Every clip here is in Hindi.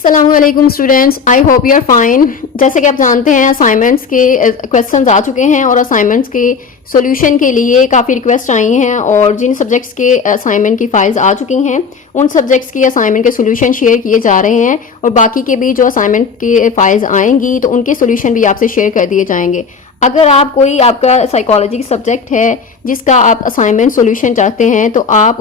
अस्सलामुअलैकुम students, I hope you are fine. जैसे कि आप जानते हैं असाइनमेंट्स के क्वेश्चंस आ चुके हैं और असाइनमेंट्स के सॉल्यूशन के लिए काफ़ी रिक्वेस्ट आई हैं और जिन सब्जेक्ट्स के असाइनमेंट की फाइल्स आ चुकी हैं उन सब्जेक्ट्स की असाइनमेंट के सॉल्यूशन शेयर किए जा रहे हैं और बाकी के भी जो असाइनमेंट के फाइल्स आएंगी तो उनके सॉल्यूशन भी आपसे शेयर कर दिए जाएंगे। अगर आप कोई आपका साइकोलॉजी सब्जेक्ट है जिसका आप असाइनमेंट सॉल्यूशन चाहते हैं तो आप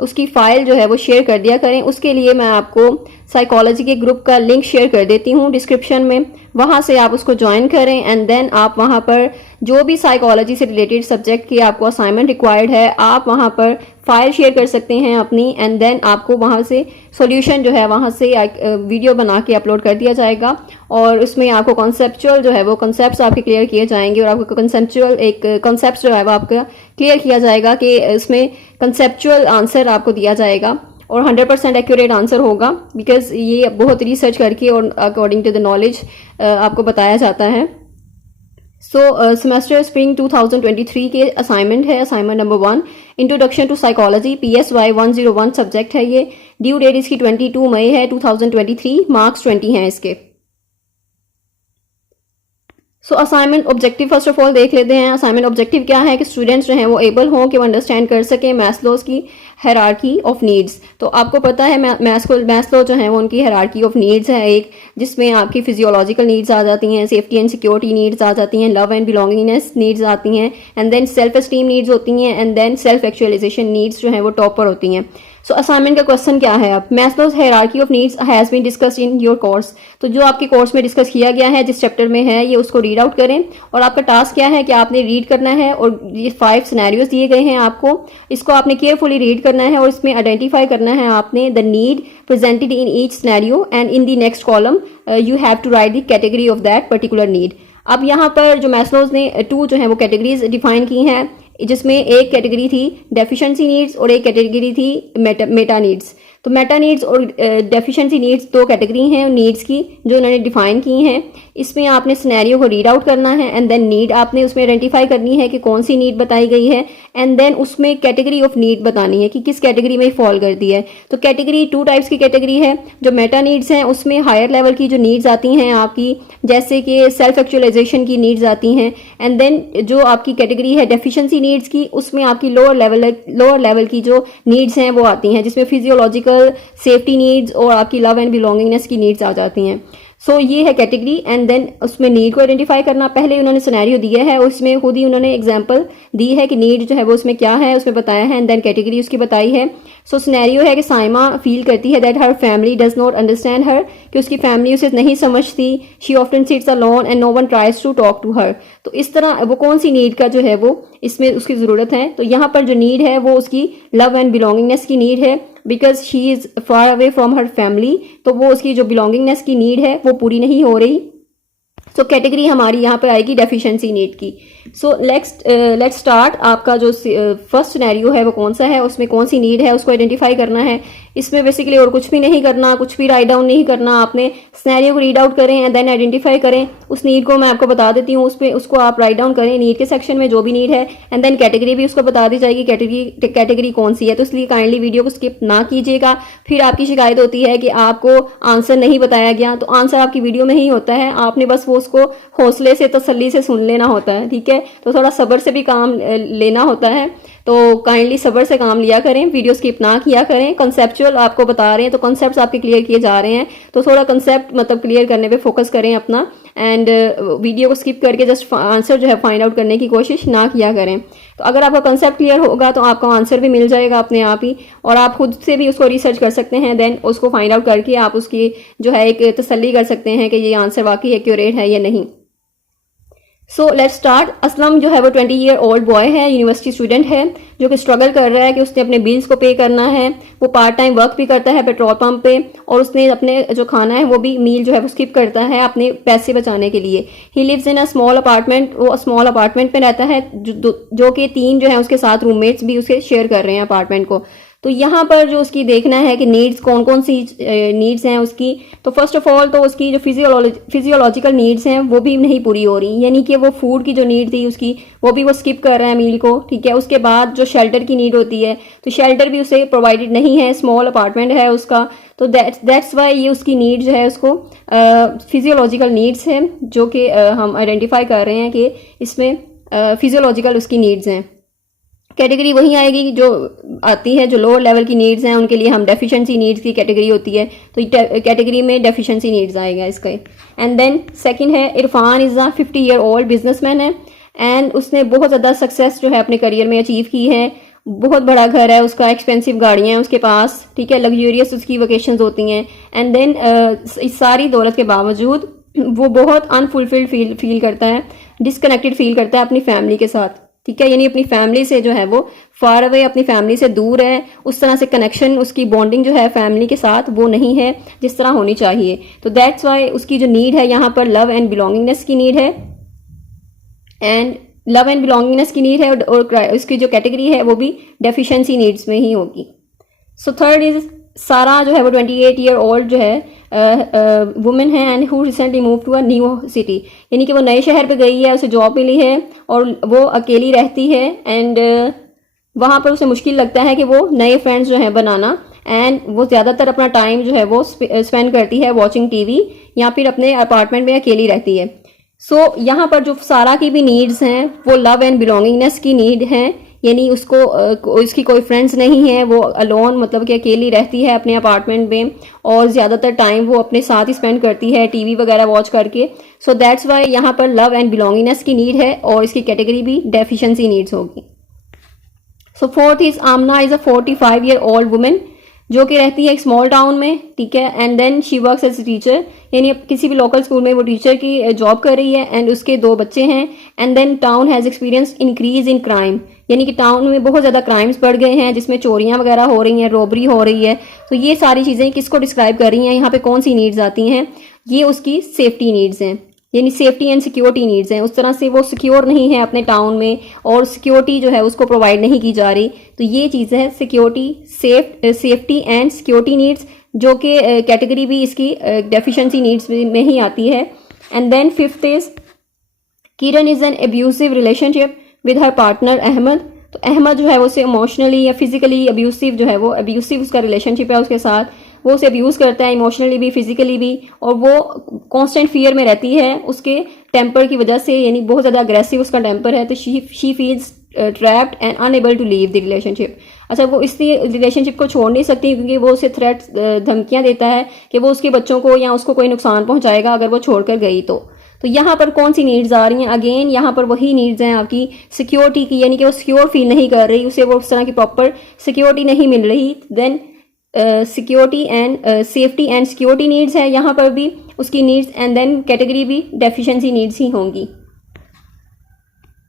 उसकी फाइल जो है वो शेयर कर दिया करें। उसके लिए मैं आपको साइकोलॉजी के ग्रुप का लिंक शेयर कर देती हूँ डिस्क्रिप्शन में, वहाँ से आप उसको ज्वाइन करें एंड देन आप वहाँ पर जो भी साइकोलॉजी से रिलेटेड सब्जेक्ट की आपको असाइनमेंट रिक्वायर्ड है आप वहाँ पर फाइल शेयर कर सकते हैं अपनी एंड देन आपको वहाँ से सॉल्यूशन जो है वहाँ से वीडियो बना के अपलोड कर दिया जाएगा और उसमें आपको कॉन्सेप्चुअल जो है वो कॉन्सेप्ट्स आपके क्लियर किए जाएंगे और आपको कंसेप्चुअल एक कॉन्सेप्ट जो है वो आपका क्लियर किया जाएगा कि इसमें कंसेप्चुअल आंसर आपको दिया जाएगा और 100% एक्यूरेट आंसर होगा बिकॉज ये बहुत रिसर्च करके और अकॉर्डिंग टू द नॉलेज आपको बताया जाता है। सो सेमेस्टर स्प्रिंग 2023 के असाइनमेंट है, assignment number 1 introduction to psychology PSY 101 subject है। ये ड्यू डेट इसकी 22 मई है 2023, मार्क्स 20 हैं इसके। So assignment objective first of all देख लेते हैं। असाइनमेंट ऑब्जेक्टिव क्या है कि स्टूडेंट्स जो हैं वो एबल हों कि वो अंडरस्टैंड कर सकें मैस्लोज की हायरार्की ऑफ नीड्स। तो आपको पता है मैस्लो जो है वो उनकी हायरार्की ऑफ नीड्स है एक, जिसमें आपकी फिजियोलॉजिकल नीड्स आ जाती हैं, सेफ्टी एंड सिक्योरिटी नीड्स आ जाती हैं, लव एंड बिलोंगिंगनेस नीड्स आती हैं and then self esteem needs होती हैं and then self actualisation needs जो है वो टॉप पर होती हैं। सो असाइनमेंट का क्वेश्चन क्या है, अब Maslow's hierarchy of needs has been discussed in your course. तो जो आपके कोर्स में डिस्कस किया गया है जिस चैप्टर में है ये उसको रीड आउट करें और आपका टास्क क्या है कि आपने रीड करना है और ये 5 सिनेरियोज दिए गए हैं आपको, इसको आपने केयरफुली रीड करना है और इसमें आइडेंटिफाई करना है आपने the need presented in each scenario and in the next column you have to write the category of that particular need. अब यहाँ पर जो मैस्लोज ने 2 जो है वो कैटेगरीज डिफाइन की हैं, जिसमें एक कैटेगरी थी डेफिशिएंसी नीड्स और एक कैटेगरी थी मेटा नीड्स। तो मेटा नीड्स और डेफिशिएंसी नीड्स 2 कैटेगरी हैं नीड्स की जो उन्होंने डिफाइन की हैं। इसमें आपने सिनेरियो को रीड आउट करना है एंड देन नीड आपने उसमें आइडेंटिफाई करनी है कि कौन सी नीड बताई गई है एंड देन उसमें कैटेगरी ऑफ नीड बतानी है कि किस कैटेगरी में फॉल करती है। तो कैटेगरी 2 टाइप्स की कैटेगरी है। जो मेटा नीड्स हैं उसमें हायर लेवल की जो नीड्स आती हैं आपकी, जैसे कि सेल्फ एक्चुअलाइजेशन की नीड्स आती हैं एंड देन जो आपकी कैटेगरी है डेफिशिएंसी नीड्स की उसमें आपकी लोअर लेवल की जो नीड्स हैं वो आती हैं, जिसमें फिजियोलॉजिकल सेफ्टी नीड्स और आपकी लव एंड बिलोंगिंगनेस की नीड्स आ जाती हैं। सो ये है कैटेगरी एंड देन उसमें नीड को आइडेंटिफाई करना। पहले उन्होंने सिनेरियो दिया है, उसमें खुद ही उन्होंने एग्जांपल दी है कि नीड जो है वो उसमें क्या है उसमें बताया है एंड देन कैटेगरी उसकी बताई है। सो सिनेरियो है कि साइमा फील करती है that her family does not understand her, कि उसकी फैमिली उसे नहीं समझती। She often sits alone and no one tries to talk to her. तो इस तरह वो कौन सी नीड का जो है वो इसमें उसकी ज़रूरत है। तो यहाँ पर जो नीड है वो उसकी लव एंड बिलोंगिंगनेस की नीड है because she is far away from her family. तो वो उसकी जो बिलोंगिंगनेस की नीड है वो पूरी नहीं हो रही। सो कैटेगरी हमारी यहाँ पर आएगी डेफिशिएंसी नीड की। So let's start. आपका जो फर्स्ट सिनेरियो है वो कौन सा है, उसमें कौन सी नीड है उसको आइडेंटिफाई करना है। इसमें बेसिकली और कुछ भी नहीं करना, कुछ भी राइट डाउन नहीं करना, आपने सिनेरियो को रीड आउट करें एंड देन आइडेंटिफाई करें उस नीड को। मैं आपको बता देती हूँ उसको आप राइट डाउन करें नीड के सेक्शन में जो भी नीड है एंड देन कैटेगरी भी उसको बता दी जाएगी कैटेगरी कौन सी है। तो इसलिए काइंडली वीडियो को स्किप ना कीजिएगा, फिर आपकी शिकायत होती है कि आपको आंसर नहीं बताया गया। तो आंसर आपकी वीडियो में ही होता है, आपने बस वो उसको हौसले से तसल्ली से सुन लेना होता है, ठीक है। तो थोड़ा सब्र से भी काम लेना होता है, तो काइंडली सब्र से काम लिया करें, वीडियो स्किप ना किया करें। कंसेप्चुअल आपको बता रहे हैं तो कंसेप्ट्स आपके क्लियर किए जा रहे हैं, तो थोड़ा कंसेप्ट मतलब क्लियर करने पे फोकस करें अपना एंड वीडियो को स्किप करके जस्ट आंसर जो है फाइंड आउट करने की कोशिश ना किया करें। तो अगर आपका कंसेप्ट क्लियर होगा तो आपका आंसर भी मिल जाएगा अपने आप ही और आप खुद से भी उसको रिसर्च कर सकते हैं। देन उसको फाइंड आउट करके आप उसकी जो है एक तसल्ली कर सकते हैं कि ये आंसर वाकई एक्यूरेट है या नहीं। So let's start. असलम जो है वो 20 ईयर ओल्ड बॉय है, यूनिवर्सिटी स्टूडेंट है जो कि स्ट्रगल कर रहा है कि उसने अपने बिल्स को पे करना है। वो पार्ट टाइम वर्क भी करता है पेट्रोल पंप पे और उसने अपने जो खाना है वो भी मील जो है वो स्किप करता है अपने पैसे बचाने के लिए। He lives in a small apartment, वो स्मॉल अपार्टमेंट में रहता है जो कि 3 जो है उसके साथ रूममेट्स भी उसे शेयर कर रहे हैं अपार्टमेंट को। तो यहाँ पर जो उसकी देखना है कि नीड्स कौन कौन सी नीड्स हैं उसकी। तो फर्स्ट ऑफ ऑल तो उसकी जो फिजियोलॉजिकल नीड्स हैं वो भी नहीं पूरी हो रही, यानी कि वो फूड की जो नीड थी उसकी वो भी वो स्किप कर रहा है मील को, ठीक है। उसके बाद जो शेल्टर की नीड होती है तो शेल्टर भी उसे प्रोवाइडेड नहीं है, स्मॉल अपार्टमेंट है उसका। तो दैट्स वाई ये उसकी नीड जो है उसको फिजियोलॉजिकल नीड्स है, जो कि हम आइडेंटिफाई कर रहे हैं कि इसमें फिजियोलॉजिकल उसकी नीड्स हैं। कैटेगरी वही आएगी जो आती है, जो लोअर लेवल की नीड्स हैं उनके लिए हम डेफिशिएंसी नीड्स की कैटेगरी होती है, तो कैटेगरी में डेफिशिएंसी नीड्स आएगा इसका। एंड देन सेकंड है Irfan is a 50-year-old businessman है एंड उसने बहुत ज़्यादा सक्सेस जो है अपने करियर में अचीव की है। बहुत बड़ा घर है उसका, एक्सपेंसिव गाड़ियाँ हैं उसके पास, ठीक है, लग्जूरियस उसकी वेकेशंस होती हैं। एंड देन इस सारी दौलत के बावजूद वो बहुत अनफुलफिल्ड फील करता है, डिसकनेक्टेड फील करता है अपनी फैमिली के साथ, ठीक है। यानी अपनी फैमिली से जो है वो फार अवे, अपनी फैमिली से दूर है, उस तरह से कनेक्शन, उसकी बॉन्डिंग जो है फैमिली के साथ वो नहीं है जिस तरह होनी चाहिए। तो दैट्स वाई उसकी जो नीड है यहाँ पर लव एंड बिलोंगिंगनेस की नीड है, एंड लव एंड बिलोंगिंगनेस की नीड है, और उसकी जो कैटेगरी है वो भी डेफिशिएंसी नीड्स में ही होगी। सो थर्ड इज सारा जो है वो 28-year-old जो है वुमेन है and who recently move to a new city, यानी कि वो नए शहर पे गई है, उसे जॉब मिली है और वो अकेली रहती है। एंड वहाँ पर उसे मुश्किल लगता है कि वो नए फ्रेंड्स जो हैं बनाना, एंड वो ज़्यादातर अपना टाइम जो है वो स्पेंड करती है वॉचिंग टीवी या फिर अपने अपार्टमेंट में अकेली रहती है। सो यहाँ पर जो सारा की भी नीड्स हैं वो लव एंड बिलोंगिंगनेस की नीड हैं, यानी उसको उसकी कोई फ्रेंड्स नहीं है, वो अलोन मतलब कि अकेली रहती है अपने अपार्टमेंट में और ज़्यादातर टाइम वो अपने साथ ही स्पेंड करती है टीवी वगैरह वॉच करके। सो दैट्स वाई यहाँ पर लव एंड बिलोंगिंगनेस की नीड है और इसकी कैटेगरी भी डेफिशिएंसी नीड्स होगी। So fourth is Aamna is a 45-year-old women जो कि रहती है एक स्मॉल टाउन में, ठीक है। And then she works as teacher, यानी किसी भी लोकल स्कूल में वो टीचर की जॉब कर रही है एंड उसके 2 बच्चे हैं। And then town has experience increase in crime, यानी कि टाउन में बहुत ज़्यादा क्राइम्स बढ़ गए हैं जिसमें चोरियां वगैरह हो रही हैं, रॉबरी हो रही है। तो ये सारी चीज़ें किसको डिस्क्राइब कर रही हैं, यहाँ पे कौन सी नीड्स आती हैं, ये उसकी सेफ्टी नीड्स हैं, यानी सेफ्टी एंड सिक्योरिटी नीड्स हैं। उस तरह से वो सिक्योर नहीं है अपने टाउन में और सिक्योरिटी जो है उसको प्रोवाइड नहीं की जा रही। तो ये चीज़ है security, safety and security needs, जो कि कैटेगरी भी इसकी डेफिशिएंसी नीड्स में ही आती है। And then fifth is Kiran is an abusive relationship with her partner Ahmed. तो अहमद जो है वो उसे इमोशनली या फिजिकली अब्यूसिव जो है वो अब्यूसिव उसका रिलेशनशिप है उसके साथ, वो उसे अब्यूज़ करता है इमोशनली भी फिजिकली भी, और वो कांस्टेंट फियर में रहती है उसके टेम्पर की वजह से, यानी बहुत ज़्यादा अग्रेसिव उसका टेम्पर है। तो she feels trapped and unable to leave the relationship. अच्छा, वो इसलिए रिलेशनशिप को छोड़ नहीं सकती क्योंकि वो उसे थ्रेट धमकियाँ देता है कि वो उसके बच्चों को या उसको कोई नुकसान पहुँचाएगा अगर वो छोड़कर गई तो यहाँ पर कौन सी नीड्स आ रही हैं, अगेन यहाँ पर वही नीड्स हैं आपकी सिक्योरिटी की, यानी कि वो सिक्योर फील नहीं कर रही, उसे वो उस तरह की प्रॉपर सिक्योरिटी नहीं मिल रही। Then security and safety and security needs है यहाँ पर भी उसकी नीड्स, एंड देन कैटेगरी भी डेफिशिएंसी नीड्स ही होंगी।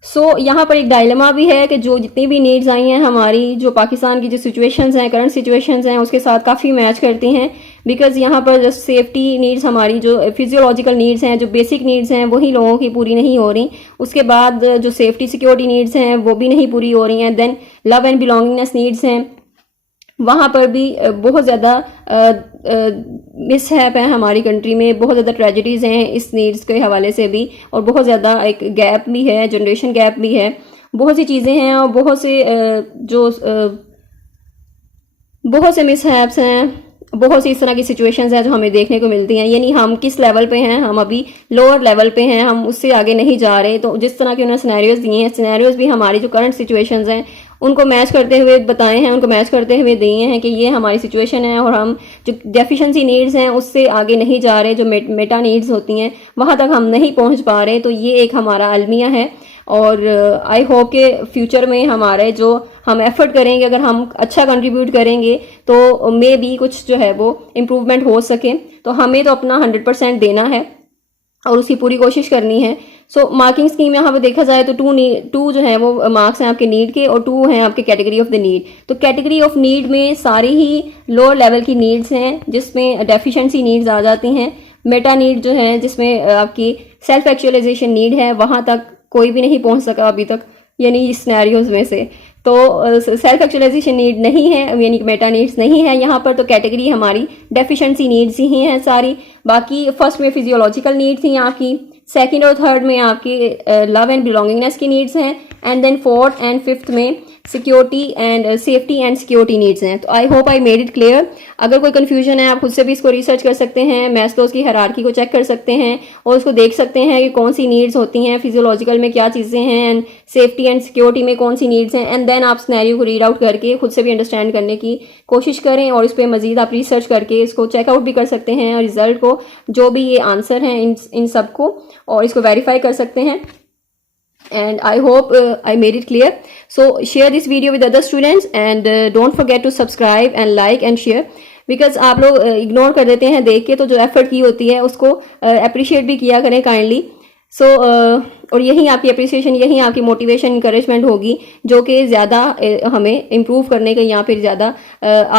सो यहाँ पर एक डायलेमा भी है कि जो जितनी भी नीड्स आई हैं हमारी, जो पाकिस्तान की जो सिचुएशंस हैं, करंट सिचुएशंस हैं, उसके साथ काफ़ी मैच करती हैं। बिकॉज यहाँ पर जो सेफ्टी नीड्स हमारी, जो फिजियोलॉजिकल नीड्स हैं, जो बेसिक नीड्स हैं, वही लोगों की पूरी नहीं हो रही। उसके बाद जो सेफ्टी सिक्योरिटी नीड्स हैं वो भी नहीं पूरी हो रही हैं। Then love and belongingness needs हैं, वहाँ पर भी बहुत ज़्यादा मिसहैप है हमारी कंट्री में, बहुत ज़्यादा ट्रेजेडीज़ हैं इस नीड्स के हवाले से भी, और बहुत ज़्यादा एक गैप भी है, जनरेशन गैप भी है, बहुत सी चीज़ें हैं और बहुत से मिसहैप्स हैं, बहुत सी इस तरह की सिचुएशंस हैं जो हमें देखने को मिलती हैं। यानी हम किस लेवल पे हैं, हम अभी लोअर लेवल पे हैं, हम उससे आगे नहीं जा रहे। तो जिस तरह के उन्होंने सिनेरियोज दिए हैं, सिनेरियोज भी हमारी जो करंट सिचुएशंस हैं उनको मैच करते हुए बताए हैं, उनको मैच करते हुए दिए हैं कि ये हमारी सिचुएशन है और हम जो डेफिशिएंसी नीड्स हैं उससे आगे नहीं जा रहे, जो मेटा नीड्स होती हैं वहाँ तक हम नहीं पहुँच पा रहे। तो ये एक हमारा अलमिया है और आई होप के फ्यूचर में हमारे जो हम एफर्ट करेंगे, अगर हम अच्छा कंट्रीब्यूट करेंगे तो मे भी कुछ जो है वो इम्प्रूवमेंट हो सके। तो हमें तो अपना 100% देना है और उसकी पूरी कोशिश करनी है। सो मार्किंग स्कीम यहाँ पे देखा जाए तो टू जो है वो मार्क्स हैं आपके नीड के और 2 हैं आपके कैटेगरी ऑफ द नीड। तो कैटेगरी ऑफ नीड में सारी ही लोअर लेवल की नीड्स हैं जिसमें डेफिशिएंसी नीड्स आ जाती हैं। मेटा नीड जो है जिसमें आपकी सेल्फ एक्चुअलाइजेशन नीड है, वहाँ तक कोई भी नहीं पहुँच सका अभी तक, यानी इस सिनेरियोज में से। तो सेल्फ एक्चुअलाइजेशन नीड नहीं है, यानी कि मेटा नीड्स नहीं है यहाँ पर। तो कैटेगरी हमारी डेफिशिएंसी नीड्स ही हैं सारी। बाकी फर्स्ट में फिजियोलॉजिकल नीड्स थी आपकी, सेकंड और थर्ड में आपकी लव एंड बिलोंगिंगनेस की नीड्स हैं, and then fourth and fifth में security and safety and security needs हैं। तो I hope I made it clear. अगर कोई कंफ्यूजन है आप खुद से भी इसको रिसर्च कर सकते हैं, मैस्लोज की हायरार्की को चेक कर सकते हैं और उसको देख सकते हैं कि कौन सी नीड्स होती हैं, फिजियोलॉजिकल में क्या चीज़ें हैं एंड सेफ्टी एंड सिक्योरिटी में कौन सी नीड्स हैं, एंड देन आप सिनेरियो को रीड आउट करके खुद से भी अंडरस्टैंड करने की कोशिश करें और इस पर मजीद आप रिसर्च करके इसको चेकआउट भी कर सकते हैं और रिजल्ट को, जो भी ये आंसर हैं इन सब को, और इसको वेरीफाई कर सकते हैं। And I hope I made it clear. So share this video with other students and don't forget to subscribe and like and share, because आप लोग इग्नोर कर देते हैं देख के, तो जो एफर्ट की होती है उसको अप्रिशिएट भी किया करें काइंडली। सो और यही आपकी अप्रिसिएशन, यही आपकी मोटिवेशन, इंकरेजमेंट होगी जो कि ज़्यादा हमें इम्प्रूव करने के या फिर ज़्यादा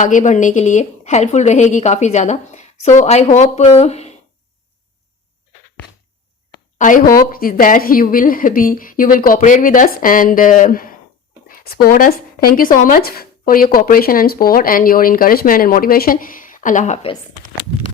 आगे बढ़ने के लिए हेल्पफुल रहेगी काफ़ी ज़्यादा। सो I hope that you will cooperate with us and support us. Thank you so much for your cooperation and support and your encouragement and motivation. Allah Hafiz.